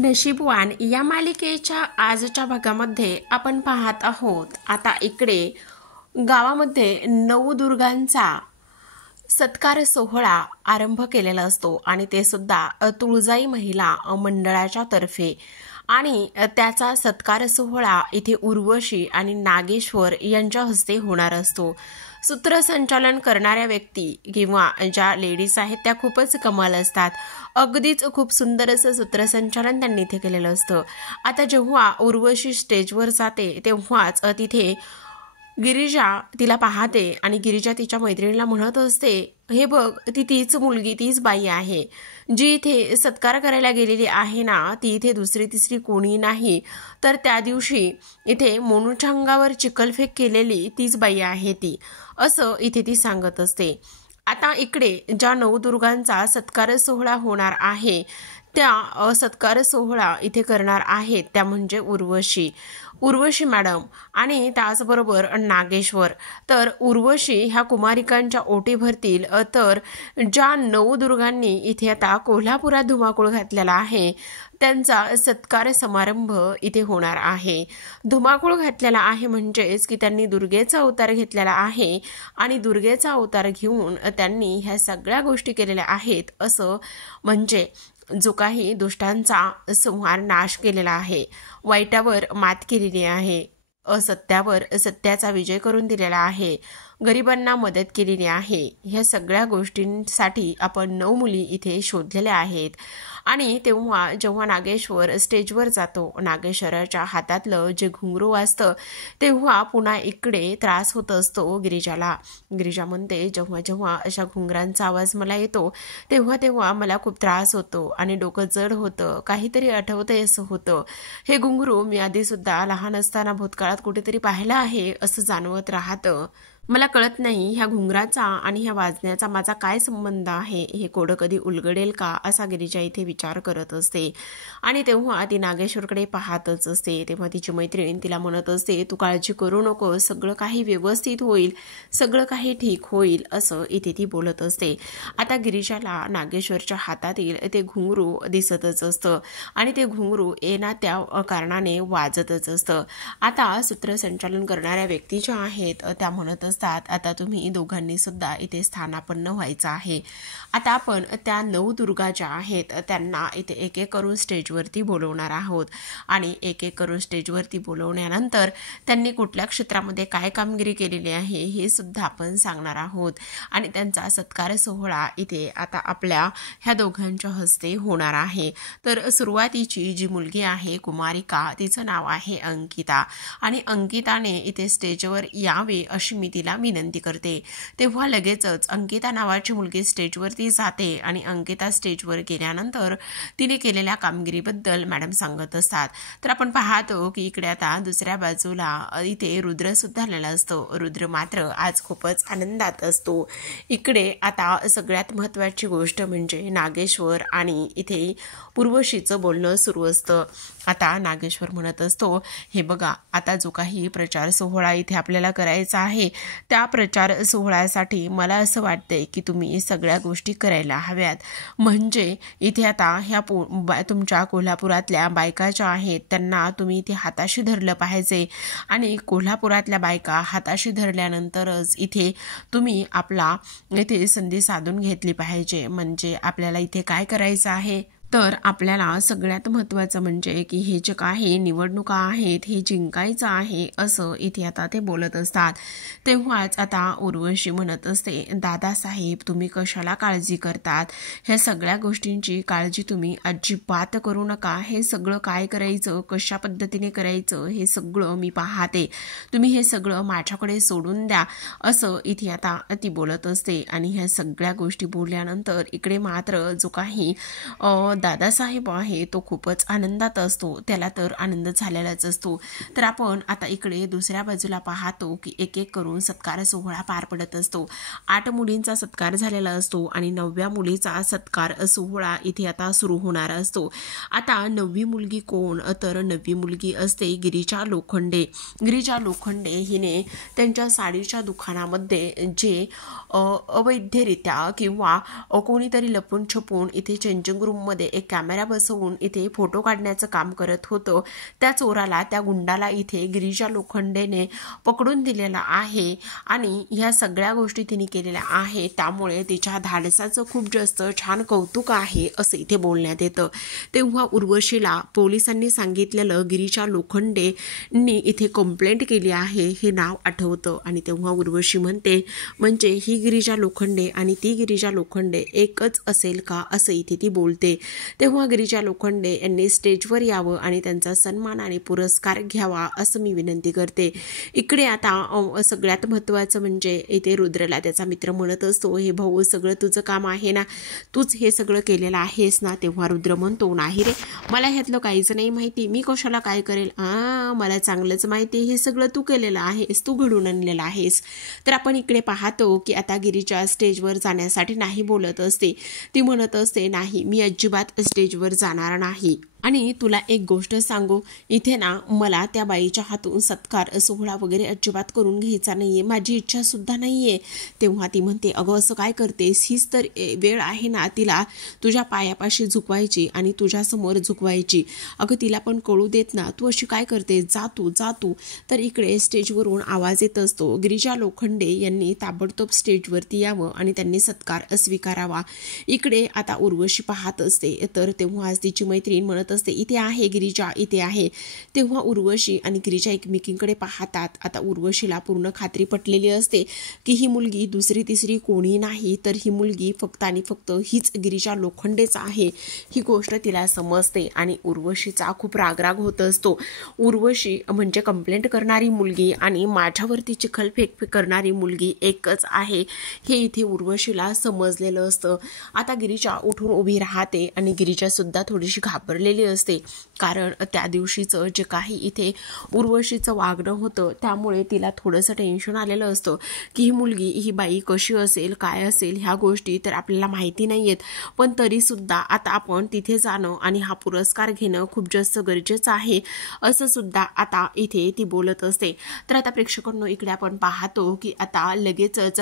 नशीबवान या मालिकेच्या आजच्या भागामध्ये आपण पाहत आहोत. आता इकडे गावामध्ये नवदुर्गांचा सत्कार सोहळा आरंभ केलेला असतो आणि ते सुद्धा तुळजाई महिला मंडळाच्या तर्फे. आणि त्याचा सत्कार सोहळा इथे उर्वशी आणि नागेश्वर यांच्या हस्ते होणार असतो. सूत्रसंचालन करणाऱ्या व्यक्ती किंवा ज्या लेडीज आहेत त्या खूपच कमाल असतात. अगदीच खूप सुंदर असं सूत्रसंचालन त्यांनी इथे केलेलं असतं. आता जेव्हा उर्वशी स्टेजवर जाते तेव्हाच तिथे गिरिजा तिला पाहते आणि गिरिजा तिच्या मैत्रिणीला म्हणत असते, हे बघ ती तीच मुलगी तीच बाई आहे जी इथे सत्कार करायला गेलेली आहे ना, ती इथे दुसरी तिसरी कोणी नाही तर त्या दिवशी इथे मोनूच्या अंगावर चिखलफेक केलेली तीच बाई आहे ती, असं इथे ती सांगत असते. आता इकडे ज्या नवदुर्गांचा सत्कार सोहळा होणार आहे त्या सत्कार सोहळा इथे करणार आहेत त्या म्हणजे उर्वशी मॅडम आणि त्याचबरोबर नागेश्वर. तर उर्वशी ह्या कुमारिकांच्या ओटी भरतील. तर ज्या नवदुर्गांनी इथे आता कोल्हापुरात धुमाकूळ घातलेला आहे त्यांचा सत्कार समारंभ इथे होणार आहे. धुमाकूळ घातलेला आहे म्हणजेच की त्यांनी दुर्गेचा अवतार घेतलेला आहे आणि दुर्गेचा अवतार घेऊन त्यांनी ह्या सगळ्या गोष्टी केलेल्या आहेत. असं म्हणजे जो काही दुष्टांचा संहार नाश केलेला आहे, वाईटावर मात केलेली आहे, असत्यावर सत्याचा विजय करून दिलेला आहे, गरिबांना मदत केलेली आहे, ह्या सगळ्या गोष्टींसाठी आपण 9 मुली इथे शोधलेल्या आहेत. आणि तेव्हा जेव्हा नागेश्वर स्टेजवर जातो, नागेश्वराच्या हातातलं जे घुंगरू असतं तेव्हा पुन्हा इकडे त्रास होत असतो गिरिजाला. गिरिजा म्हणते, जेव्हा जेव्हा अशा घुंगरांचा आवाज मला येतो तेव्हा तेव्हा मला खूप त्रास होतो आणि डोकं जड होतं, काहीतरी आठवतंय असं होतं. हे घुंगरू मी आधी सुद्धा लहान असताना भूतकाळात कुठेतरी पाहिलं आहे असं जाणवत राहतं. मला कळत नाही ह्या घुंगराचा आणि ह्या वाजण्याचा माझा काय संबंध आहे, हे कोडं कधी उलगडेल का, असा गिरिजा इथे विचार करत असते. आणि तेव्हा ती नागेश्वरकडे पाहतच असते. तेव्हा तिची मैत्रीण तिला म्हणत असते, तू काळजी करू नको, सगळं काही व्यवस्थित होईल, सगळं काही ठीक होईल, असं इथे ती बोलत असते. आता गिरिजाला नागेश्वरच्या हातातील ते घुंगरू दिसतच असतं आणि ते घुंगरू येणा त्या कारणाने वाजतच असतं. आता सूत्रसंचालन करणाऱ्या व्यक्ती ज्या आहेत त्या म्हणत असतात, आता तुम्ही दोघांनी सुद्धा इथे स्थानापन्न व्हायचं आहे. आता आपण त्या नवदुर्गा ज्या आहेत त्यांना इथे एक एक करून स्टेजवरती बोलवणार आहोत आणि एक एक करून स्टेजवरती बोलवण्यानंतर त्यांनी कुठल्या क्षेत्रामध्ये काय कामगिरी केलेली आहे हे सुद्धा आपण सांगणार आहोत. आणि त्यांचा सत्कार सोहळा इथे आता आपल्या ह्या दोघांच्या हस्ते होणार आहे. तर सुरुवातीची जी मुलगी आहे कुमारिका, तिचं नाव आहे अंकिता आणि अंकिताने इथे स्टेजवर यावे अशी मी तिला विनंती करते. तेव्हा लगेचच अंकिता नावाची मुलगी स्टेजवरती जाते आणि अंकिता स्टेजवर गेल्यानंतर तिने केलेल्या कामगिरीबद्दल मॅडम सांगत असतात. तर आपण पाहतो की इकडे आता दुसऱ्या बाजूला इथे रुद्र सुद्धा आलेला असतो. रुद्र मात्र आज खूपच आनंदात असतो. इकडे आता सगळ्यात महत्त्वाची गोष्ट म्हणजे नागेश्वर आणि इथे उर्वशीचं बोलणं सुरू असतं. आता नागेश्वर म्हणत असतो, हे बघा आता जो काही प्रचार सोहळा इथे आपल्याला करायचा आहे त्या प्रचार सोहळ्यासाठी मला असं वाटतंय की तुम्ही सगळ्या गोष्टी करायला हव्यात. म्हणजे इथे आता ह्या तुमच्या कोल्हापुरातल्या बायका ज्या आहेत त्यांना तुम्ही इथे हाताशी धरलं पाहिजे आणि कोल्हापुरातल्या बायका हाताशी धरल्यानंतरच इथे तुम्ही आपला इथे संधी साधून घेतली पाहिजे. म्हणजे आपल्याला इथे काय करायचं आहे तर आपल्याला सगळ्यात महत्त्वाचं म्हणजे की हे जे काही निवडणुका आहेत हे जिंकायचं आहे, असं इथे आता ते बोलत असतात. तेव्हाच आता उर्वशी म्हणत असते, दादासाहेब तुम्ही कशाला काळजी करतात, ह्या सगळ्या गोष्टींची काळजी तुम्ही अजिबात करू नका. हे सगळं काय करायचं, कशा पद्धतीने करायचं हे सगळं मी पाहते, तुम्ही हे सगळं माझ्याकडे सोडून द्या, असं इथे आता ती बोलत असते. आणि ह्या सगळ्या गोष्टी बोलल्यानंतर इकडे मात्र जो काही दादासाहेब आहे तो खूपच आनंदात असतो, त्याला तर आनंद झालेलाच असतो. तर आपण आता इकडे दुसऱ्या बाजूला पाहतो की एक एक करून सत्कार सोहळा पार पडत असतो. 8 मुलींचा सत्कार झालेला असतो आणि 9व्या मुलीचा सत्कार सोहळा इथे आता सुरू होणार असतो. आता 9वी मुलगी कोण तर 9वी मुलगी असते गिरिजा लोखंडे. गिरिजा लोखंडे हिने त्यांच्या साडीच्या दुकानामध्ये जे अवैधरित्या किंवा कोणीतरी लपून छपून इथे चेंजिंग रूममध्ये एक कॅमेरा बसवून इथे फोटो काढण्याचं काम करत होतं. त्या चोराला, त्या गुंडाला इथे गिरीजा लोखंडेने पकडून दिलेला आहे आणि ह्या सगळ्या गोष्टी तिने केलेल्या आहे. त्यामुळे तिच्या धाडसाचं खूप जास्त छान कौतुक आहे असं इथे बोलण्यात येतं. तेव्हा उर्वशीला पोलिसांनी सांगितलेलं गिरीजा लोखंडेंनी इथे कंप्लेंट केली आहे हे नाव आठवतं आणि तेव्हा उर्वशी म्हणते, म्हणजे ही गिरीजा लोखंडे आणि ती गिरीजा लोखंडे एकच असेल का असं इथे ती बोलते. तेव्हा गिरीजा लोखंडे यांनी स्टेजवर यावं आणि त्यांचा सन्मान आणि पुरस्कार घ्यावा असं मी विनंती करते. इकडे आता सगळ्यात महत्त्वाचं म्हणजे इथे रुद्रला त्याचा मित्र म्हणत असतो, हे भाऊ सगळं तुझं काम आहे ना, तूच हे सगळं केलेलं आहेस ना. तेव्हा रुद्र म्हणतो, नाही रे, मला ह्यातलं काहीच नाही माहिती, मी कशाला काय करेल, मला चांगलंच माहिती, हे सगळं तू केलेलं आहेस, तू घडून आणलेलं आहेस. तर आपण इकडे पाहतो की आता गिरीजा स्टेजवर जाण्यासाठी नाही बोलत असते. ती म्हणत असते, नाही मी अजिबात स्टेजवर जाणार नाही. आणि तुला एक गोष्ट सांगू, इथे ना मला त्या बाईच्या हातून सत्कार सोहळा वगैरे अजिबात करून घ्यायचा नाहीये, माझी इच्छा सुद्धा नाहीये. तेव्हा ती म्हणते, अगं असं काय करतेस, हीच तर वेळ आहे ना तिला तुझ्या पायापाशी झुकवायची आणि तुझ्या समोर झुकवायची. अगं तिला पण कळू देत ना, तू अशी काय करते, जा तू. तर इकडे स्टेजवरून आवाज येत असतो. गिरीजा लोखंडे यांनी ताबडतोब स्टेजवरती यावं आणि त्यांनी सत्कार स्वीकारावा. इकडे आता उर्वशी पाहत असते. तर तेव्हा तिची मैत्रीण म्हणत असते, इथे आहे गिरीजा, इथे आहे. तेव्हा उर्वशी आणि गिरीजा एकमेकींकडे पाहतात. आता उर्वशीला पूर्ण खात्री पटलेली असते की ही मुलगी दुसरी तिसरी कोणी नाही, तर ही मुलगी फक्त आणि फक्त हीच गिरीजा लोखंडेच आहे, ही गोष्ट तिला समजते. आणि उर्वशीचा खूप रागराग होत असतो. उर्वशी म्हणजे कंप्लेंट करणारी मुलगी आणि माझ्यावरती चिखलफेक करणारी मुलगी एकच आहे हे इथे उर्वशीला समजलेलं असतं. आता गिरीजा उठून उभी राहते आणि गिरीजा सुद्धा थोडीशी घाबरलेली असते, कारण त्या दिवशीचं जे काही इथे उर्वशीचं वागणं होतं त्यामुळे तिला थोडंसं टेन्शन आलेलं असतं की ही मुलगी, ही बाई कशी असेल, काय असेल, ह्या गोष्टी तर आपल्याला माहिती नाही आहेत. पण तरी सुद्धा आता आपण तिथे जाणं आणि हा पुरस्कार घेणं खूप जास्त गरजेचं आहे असं सुद्धा आता इथे ती बोलत असते. तर आता प्रेक्षकांनो इकडे आपण पाहतो की आता लगेचच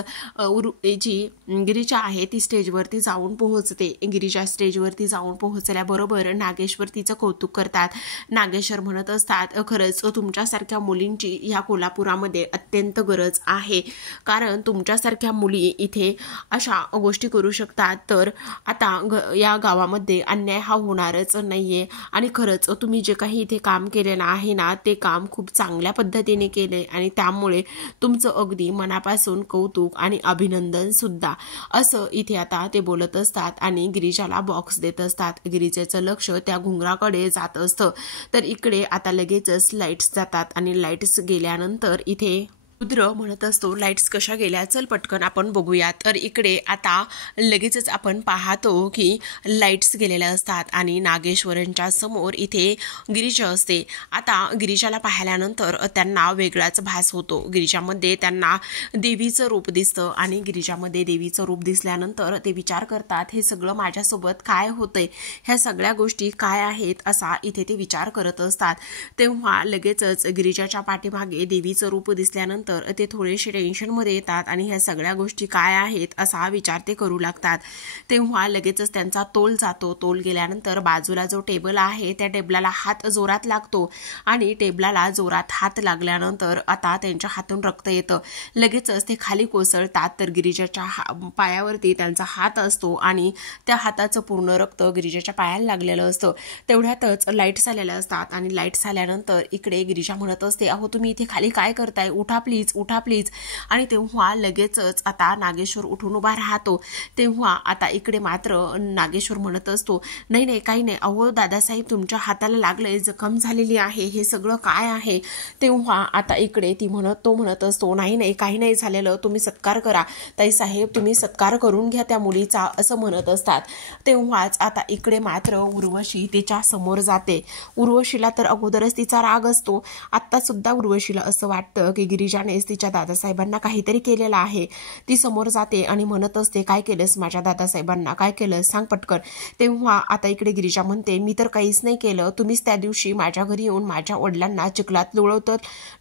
जी गिरीजा आहे ती स्टेजवरती जाऊन पोहोचते. गिरीजा स्टेजवरती जाऊन पोहोचल्याबरोबर नागेश्वर तिचं कौतुक करतात. नागेश्वर म्हणत असतात, खरंच तुमच्यासारख्या मुलींची ह्या कोल्हापुरामध्ये अत्यंत गरज आहे, कारण तुमच्यासारख्या मुली इथे अशा गोष्टी करू शकतात. तर आता या गावामध्ये अन्याय हा होणारच नाहीये आणि खरंच तुम्ही जे काही इथे काम केलेलं आहे ना, ते काम खूप चांगल्या पद्धतीने केले आणि त्यामुळे तुमचं अगदी मनापासून कौतुक आणि अभिनंदन सुद्धा असं इथे आता ते बोलत असतात आणि गिरीजाला बॉक्स देत असतात. गिरीजेचं लक्ष त्या घुंगराकडे जात असतं. तर इकडे आता लगेचच लाईट्स जातात आणि लाईट्स गेल्यानंतर इथे रुद्र म्हणत असतो, लाईट्स कशा गेल्या, चल पटकन आपण बघूया. तर इकडे आता लगेचच आपण पाहतो की लाईट्स गेलेल्या असतात आणि नागेश्वरांच्या समोर इथे गिरीजा असते. आता गिरीजाला पाहिल्यानंतर त्यांना वेगळाच भास होतो. गिरीजामध्ये त्यांना देवीचं रूप दिसतं आणि गिरीजामध्ये देवीचं रूप दिसल्यानंतर ते विचार करतात, हे सगळं माझ्यासोबत काय होतंय, ह्या सगळ्या गोष्टी काय आहेत असा इथे ते विचार करत असतात. तेव्हा लगेचच गिरीजाच्या पाठीमागे देवीचं रूप दिसल्यानंतर ते थोडेसे टेन्शनमध्ये येतात आणि ह्या सगळ्या गोष्टी काय आहेत असा विचार ते करू लागतात. तेव्हा लगेचच त्यांचा तोल जातो. तोल गेल्यानंतर बाजूला जो टेबल आहे त्या टेबलाला हात जोरात लागतो आणि टेबलाला जोरात हात लागल्यानंतर आता त्यांच्या हातून रक्त येतं. लगेचच ते खाली कोसळतात. तर गिरीजाच्या पायावरती त्यांचा हात असतो आणि त्या हाताचं पूर्ण रक्त गिरीजाच्या पायाला लागलेलं असतं. तेवढ्यातच लाईट्स आलेल्या असतात आणि लाईट्स आल्यानंतर इकडे गिरीजा म्हणत असते, अहो तुम्ही इथे खाली काय करताय, उठा प्लीज. आणि तेव्हा लगेचच आता नागेश्वर उठून उभा राहतो. तेव्हा आता इकडे मात्र नागेश्वर म्हणत असतो, नाही काही नाही, अहो दादासाहेब तुमच्या हाताला लागलंय, जखम झालेली आहे, हे सगळं काय आहे. तेव्हा आता इकडे तो म्हणत असतो, नाही काही नाही झालेलं, तुम्ही सत्कार करा ताईसाहेब, तुम्ही सत्कार करून घ्या त्या मुलीचा असं म्हणत असतात. तेव्हाच आता इकडे मात्र उर्वशी तिच्या समोर जाते. उर्वशीला तर अगोदरच तिचा राग असतो. आता सुद्धा उर्वशीला असं वाटतं की गिरीजाने रुद्रानेच तिच्या दादासाहेबांना काहीतरी केलेलं आहे. ती समोर जाते आणि म्हणत असते, काय केलंस माझ्या दादासाहेबांना, काय केलं सांग पटकन. तेव्हा आता इकडे गिरिजा म्हणते, मी तर काहीच नाही केलं, तुम्हीच त्या दिवशी माझ्या घरी येऊन माझ्या वडिलांना चिखलात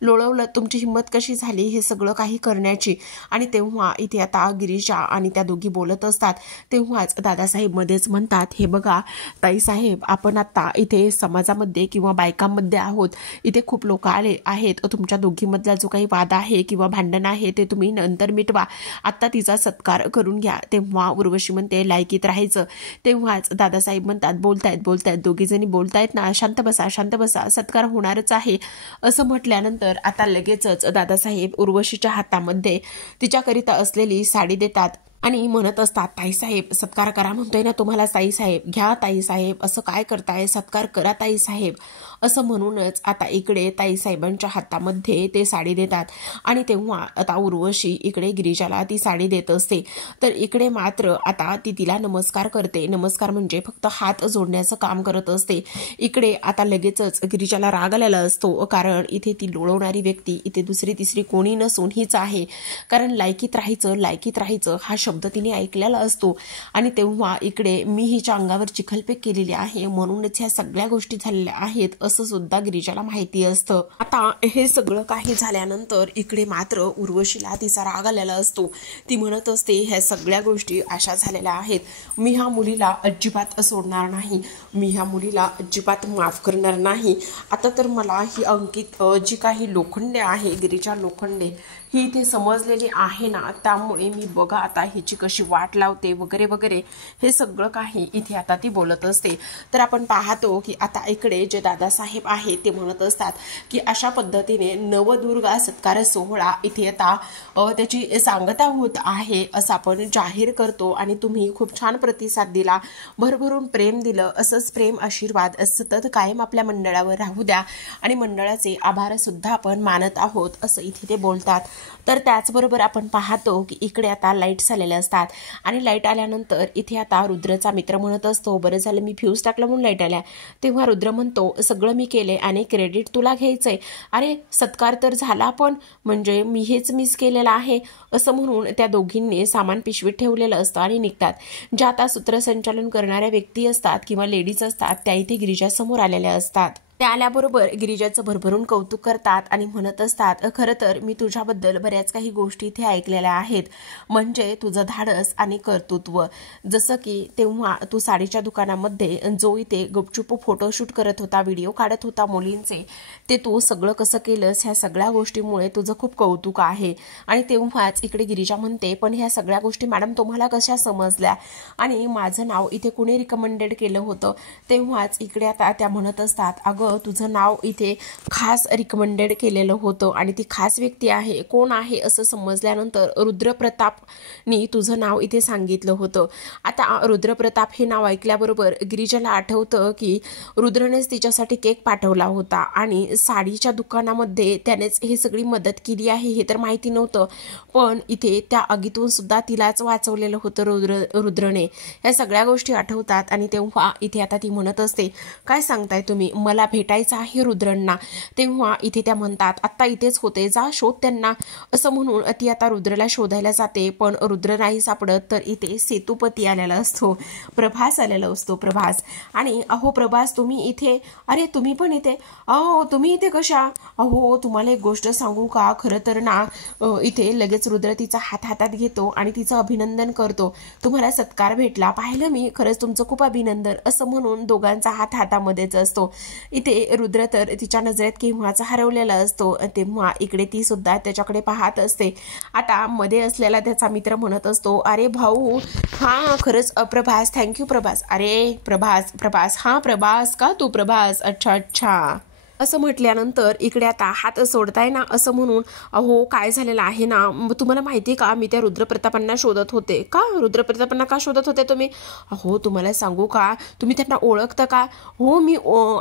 लोळवलं, तुमची हिंमत कशी झाली हे सगळं काही करण्याची. आणि तेव्हा इथे आता गिरिजा आणि त्या दोघी बोलत असतात. तेव्हाच दादासाहेब मध्येच म्हणतात, हे बघा ताईसाहेब, आपण आता इथे समाजामध्ये किंवा बायकांमध्ये आहोत, इथे खूप लोक आले आहेत, तुमच्या दोघीमधला जो काही वाद आहे किंवा भांडण आहे ते तुम्ही नंतर मिटवा, आता तिचा सत्कार करून घ्या. तेव्हा उर्वशी म्हणते, लायकीत राहायचं. तेव्हाच दादासाहेब म्हणतात, बोलतायत दोघी जणी बोलतायत ना, शांत बसा, सत्कार होणारच आहे. असं म्हटल्यानंतर आता लगेचच दादासाहेब उर्वशीच्या हातामध्ये तिच्याकरिता असलेली साडी देतात आणि म्हणत असतात, ताईसाहेब सत्कार करा म्हणतोय ना तुम्हाला ताईसाहेब, घ्या ताईसाहेब, असं काय करताय, सत्कार करा ताईसाहेब. असं म्हणूनच आता इकडे ताईसाहेबांच्या हातामध्ये ते साडी देतात. आणि तेव्हा आता उर्वशी इकडे गिरिजाला ती साडी देत असते. तर इकडे मात्र आता ती तिला नमस्कार करते. नमस्कार म्हणजे फक्त हात जोडण्याचं काम करत असते. इकडे आता लगेचच गिरिजाला राग आलेला असतो, कारण इथे ती लोळवणारी व्यक्ती इथे दुसरी तिसरी कोणी नसून हीच आहे. कारण लायकीत राहायचं हा शब्द तिने ऐकलेला असतो. आणि तेव्हा इकडे मी हिच्या अंगावर चिखलफेक केलेली आहे म्हणूनच ह्या सगळ्या गोष्टी झालेल्या आहेत असं सुद्धा गिरिजाला माहिती असतं. आता हे सगळं काही झाल्यानंतर इकडे मात्र उर्वशीला तिचा राग आलेला असतो. ती म्हणत असते, ह्या सगळ्या गोष्टी अशा झालेल्या आहेत, मी ह्या मुलीला अजिबात सोडणार नाही, मी ह्या मुलीला अजिबात माफ करणार नाही. आता तर मला ही अंकित जी काही लोखंडे आहे, गिरिजा लोखंडे, ही इथे समजलेली आहे ना, त्यामुळे मी बघा आता हिची कशी वाट लावते वगैरे वगैरे, हे सगळं काही इथे आता ती बोलत असते. तर आपण पाहतो की आता इकडे जे दादासाहेब आहेत ते म्हणत असतात की अशा पद्धतीने नवदुर्गा सत्कार सोहळा इथे आता त्याची सांगता होत आहे असं आपण जाहीर करतो. आणि तुम्ही खूप छान प्रतिसाद दिला, भरभरून प्रेम दिलं, असंच प्रेम आशीर्वाद सतत कायम आपल्या मंडळावर राहू द्या आणि मंडळाचे आभार सुद्धा आपण मानत आहोत असं इथे ते बोलतात. तर त्याचबरोबर आपण पाहतो की इकडे आता लाईट्स आलेले असतात आणि लाईट आल्यानंतर इथे आता रुद्रचा मित्र म्हणत असतो, बरं झालं मी फ्यूज टाकलं म्हणून लाईट आल्या. तेव्हा रुद्र म्हणतो, सगळं मी केले आणि क्रेडिट तुला घ्यायचंय, अरे सत्कार तर झाला पण म्हणजे मी हेच मिस केलेलं आहे असं म्हणून त्या दोघींनी सामान पिशवीत ठेवलेलं असतं आणि निघतात. ज्या आता सूत्रसंचालन करणाऱ्या व्यक्ती असतात किंवा लेडीज असतात त्या इथे गिरिजासमोर आलेल्या असतात. त्या आल्याबरोबर गिरिजाचं भरभरून कौतुक करतात आणि म्हणत असतात, खरं तर मी तुझ्याबद्दल बऱ्याच काही गोष्टी इथे ऐकलेल्या आहेत, म्हणजे तुझं धाडस आणि कर्तृत्व. जसं की तेव्हा तू साडीच्या दुकानामध्ये जो इथे गपचूप फोटोशूट करत होता, व्हिडिओ काढत होता मुलींचे, ते तू सगळं कसं केलंस, ह्या सगळ्या गोष्टीमुळे तुझं खूप कौतुक आहे. आणि तेव्हाच इकडे गिरिजा म्हणते, पण ह्या सगळ्या गोष्टी मॅडम तुम्हाला कशा समजल्या आणि माझं नाव इथे कुणी रिकमेंडेड केलं होतं. तेव्हाच इकडे आता त्या म्हणत असतात, अगं तुझं नाव इथे खास रिकमेंडेड केलेलं होतं आणि ती खास व्यक्ती आहे, कोण आहे असं समजल्यानंतर रुद्रप्रतापनी तुझं नाव इथे सांगितलं होतं. आता रुद्रप्रताप हे नाव ऐकल्याबरोबर गिरिजाला आठवतं की रुद्रनेच तिच्यासाठी केक पाठवला होता आणि साडीच्या दुकानामध्ये त्यानेच हे सगळी मदत केली आहे हे तर माहिती नव्हतं, पण इथे त्या आगीतून सुद्धा तिलाच वाचवलेलं होतं रुद्रने. या सगळ्या गोष्टी आठवतात आणि तेव्हा इथे आता ती म्हणत असते, काय सांगताय तुम्ही, मला भेटायचं आहे रुद्रांना. तेव्हा इथे त्या म्हणतात, आत्ता इथेच होते, जा शोध त्यांना. असं म्हणून ती आता रुद्रला शोधायला जाते, पण रुद्र नाही सापडत. तर इथे सेतुपती आलेला असतो, प्रभास आलेला असतो, प्रभास. आणि अहो प्रभास तुम्ही इथे, अरे तुम्ही पण इथे, अहो तुम्ही इथे कशा, अहो तुम्हाला एक गोष्ट सांगू का, खरं तर ना इथे लगेच रुद्र तिचा हात हातात घेतो आणि तिचं अभिनंदन करतो, तुम्हाला सत्कार भेटला, पाहिलं मी, खरंच तुमचं खूप अभिनंदन, असं म्हणून दोघांचा हात हातामध्येच असतो. इथे रुद्र तर तिच्या नजरेत केव्हाचा हरवलेला असतो. तेव्हा इकडे ती सुद्धा त्याच्याकडे पाहत असते. आता मध्ये असलेला त्याचा मित्र म्हणत असतो, अरे भाऊ, हा खरंच प्रभास, थँक्यू प्रभास, अरे प्रभास हा प्रभास का, तू प्रभास, अच्छा असं म्हटल्यानंतर इकडे आता हात सोडताय ना असं म्हणून, अहो काय झालेलं आहे ना, तुम्हाला माहिती का मी त्या रुद्रप्रतापांना शोधत होते. का रुद्रप्रतापांना का शोधत होते तुम्ही, अहो तुम्हाला सांगू का, तुम्ही त्यांना ओळखता का, हो मी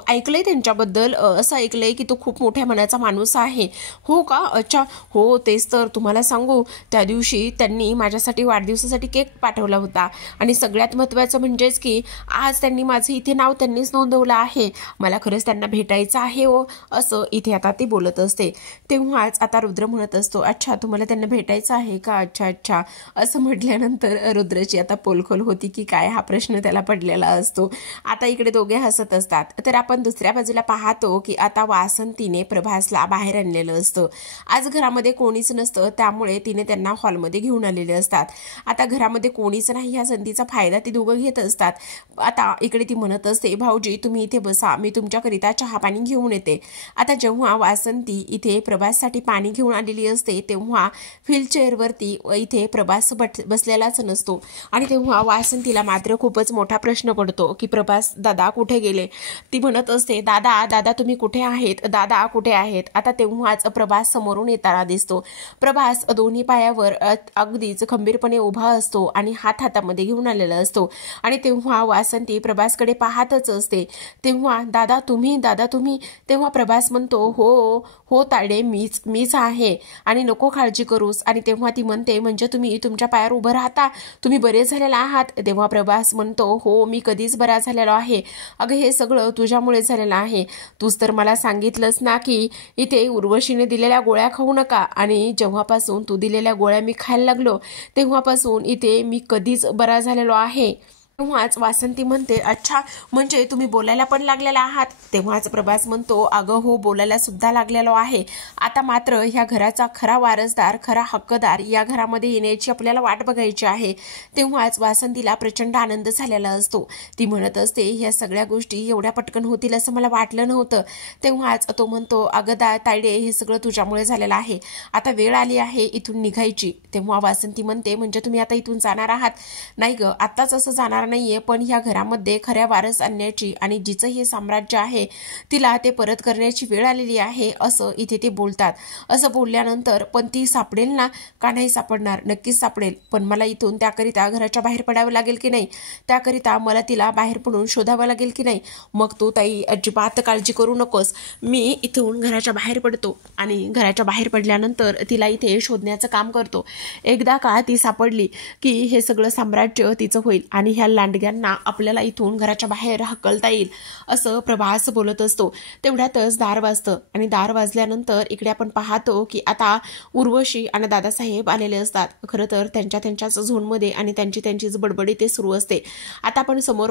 ऐकलंय त्यांच्याबद्दल, असं ऐकलंय की तो खूप मोठ्या मनाचा माणूस आहे. हो का, अच्छा, हो तेच तर, तुम्हाला सांगू त्या दिवशी त्यांनी माझ्यासाठी वाढदिवसासाठी केक पाठवला होता आणि सगळ्यात महत्त्वाचं म्हणजेच की आज त्यांनी माझं इथे नाव त्यांनीच नोंदवलं आहे, मला खरंच त्यांना भेटायचं आहे हो, असं इथे आता ती बोलत असते. तेव्हाच आता रुद्र म्हणत असतो, अच्छा तुम्हाला त्यांना भेटायचं आहे का, अच्छा अच्छा असं म्हटल्यानंतर रुद्राची आता पोलखोल होती की काय हा प्रश्न त्याला पडलेला असतो. आता इकडे दोघे हसत असतात. तर आपण दुसऱ्या बाजूला पाहतो की आता वासंतीने प्रभासला बाहेर आणलेलं असतं. आज घरामध्ये कोणीच नसतं, त्यामुळे तिने त्यांना हॉलमध्ये घेऊन आलेले असतात. आता घरामध्ये कोणीच नाही या संधीचा फायदा ती दोघं घेत असतात. आता इकडे ती म्हणत असते, भाऊजी तुम्ही इथे बसा, मी तुमच्याकरिता चहा पाणी घेऊन येते. आता जेव्हा वासंती इथे प्रभाससाठी पाणी घेऊन आलेली असते तेव्हा व्हीलचेअरवरती इथे प्रभास बसलेलाच नसतो. आणि तेव्हा वासंतीला मात्र खूपच मोठा प्रश्न पडतो की प्रभास दादा कुठे गेले. ती म्हणत असते, दादा दादा तुम्ही कुठे आहेत, दादा कुठे आहेत. आता तेव्हाच प्रभास समोरून येताना दिसतो. प्रभास दोन्ही पायावर अगदीच खंबीरपणे उभा असतो आणि हात हातामध्ये घेऊन आलेला असतो. आणि तेव्हा वासंती प्रभासकडे पाहतच असते. तेव्हा दादा तुम्ही, दादा तुम्ही. तेव्हा प्रभास म्हणतो, हो हो तायडे मीच आहे आणि नको काळजी करूस. आणि तेव्हा ती म्हणते, म्हणजे तुम्ही तुमच्या पायावर उभं राहता, तुम्ही बरे झालेला आहात. तेव्हा प्रभास म्हणतो, हो मी कधीच बरा झालेलो आहे. अगं हे सगळं तुझ्यामुळे झालेलं आहे. तूच तर मला सांगितलंस ना की इथे उर्वशीने दिलेल्या गोळ्या खाऊ नका, आणि जेव्हापासून तू दिलेल्या गोळ्या मी खायला लागलो तेव्हापासून इथे मी कधीच बरा झालेलो आहे. तेव्हाच वासंती म्हणते, अच्छा म्हणजे तुम्ही बोलायला पण लागलेला आहात. तेव्हाच प्रभास म्हणतो, अगं हो बोलायला सुद्धा लागलेलो आहे. आता मात्र ह्या घराचा खरा वारसदार, खरा हक्कदार या घरामध्ये येण्याची आपल्याला वाट बघायची आहे. तेव्हाच वासंतीला प्रचंड आनंद झालेला असतो. ती म्हणत असते, ह्या सगळ्या गोष्टी एवढ्या पटकन होतील असं मला वाटलं नव्हतं. तेव्हाच तो म्हणतो, अगं तायडे हे सगळं तुझ्यामुळे झालेलं आहे. आता वेळ आली आहे इथून निघायची. तेव्हा वासंती म्हणते, म्हणजे तुम्ही आता इथून जाणार आहात. नाही ग आत्ताच असं जाणार नाहीये, पण ह्या घरामध्ये खऱ्या वारस आणण्याची आणि जिचं हे साम्राज्य आहे तिला ते परत करण्याची वेळ आलेली आहे, असं इथे ते बोलतात. असं बोलल्यानंतर पण ती सापडेल ना, का नाही सापडणार, नक्कीच सापडेल. पण मला इथून त्याकरिता घराच्या बाहेर पडावं लागेल की नाही, त्याकरिता मला तिला बाहेर पडून शोधावं लागेल की नाही. मग तू ताई अजिबात काळजी करू नकोस, मी इथून घराच्या बाहेर पडतो आणि घराच्या बाहेर पडल्यानंतर तिला इथे शोधण्याचं काम करतो. एकदा का ती सापडली की हे सगळं साम्राज्य तिचं होईल आणि ह्या लांडग्यांना आपल्याला इथून घराच्या बाहेर हकलता येईल, असं प्रभास बोलत असतो. तेवढ्यातच दार वाजतं आणि दार वाजल्यानंतर इकडे आपण पाहतो की आता उर्वशी आणि दादासाहेब आलेले असतात. खरं तर त्यांच्याच झोनमध्ये आणि त्यांचीच बडबडी ते सुरू असते. आता आपण समोर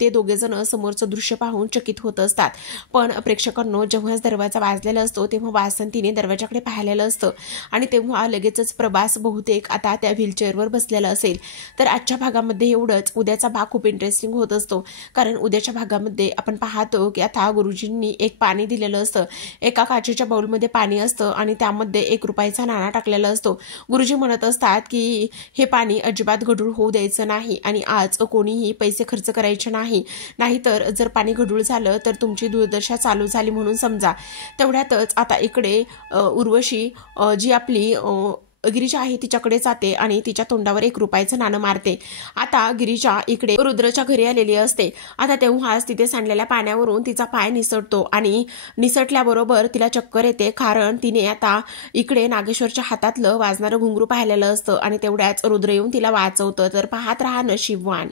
ते दोघे जण समोरचं दृश्य पाहून चकित होत असतात. पण प्रेक्षकांनो जेव्हाच दरवाजा वाजलेला असतो तेव्हा वासंतीने दरवाजाकडे पाहिलेलं असतं आणि तेव्हा लगेचच प्रभास बहुतेक आता त्या व्हीलचेअरवर बसलेला असेल. तर आजच्या भागामध्ये एवढंच. उद्याचा भाग खूप इंटरेस्टिंग होत असतो, कारण उद्याच्या भागामध्ये आपण पाहतो की आता गुरुजींनी एक पाणी दिलेलं असतं. एका काचेच्या बाउलमध्ये पाणी असतं आणि त्यामध्ये 1 रुपयाचा नाणा टाकलेला असतो. गुरुजी म्हणत असतात की हे पाणी अजिबात गढूळ होऊ द्यायचं नाही आणि आज कोणीही पैसे खर्च करायचे नाही, नाहीतर जर पाणी गढूळ झालं तर तुमची दुर्दशा चालू झाली म्हणून समजा. तेवढ्यातच आता इकडे उर्वशी जी आपली गिरीजा आहे तिच्याकडे जाते आणि तिच्या तोंडावर 1 रुपयाचं नाणं मारते. आता गिरीजा इकडे रुद्रच्या घरी आलेली असते. आता तेव्हाच तिथे सांडलेल्या पाण्यावरून तिचा पाय निसटतो आणि निसटल्याबरोबर तिला चक्कर येते, कारण तिने आता इकडे नागेश्वरच्या हातातलं वाजणारं घुंगरू पाहिलेलं असतं आणि तेवढ्याच रुद्र येऊन तिला वाचवतं. तर पाहत राहा नशीबवान.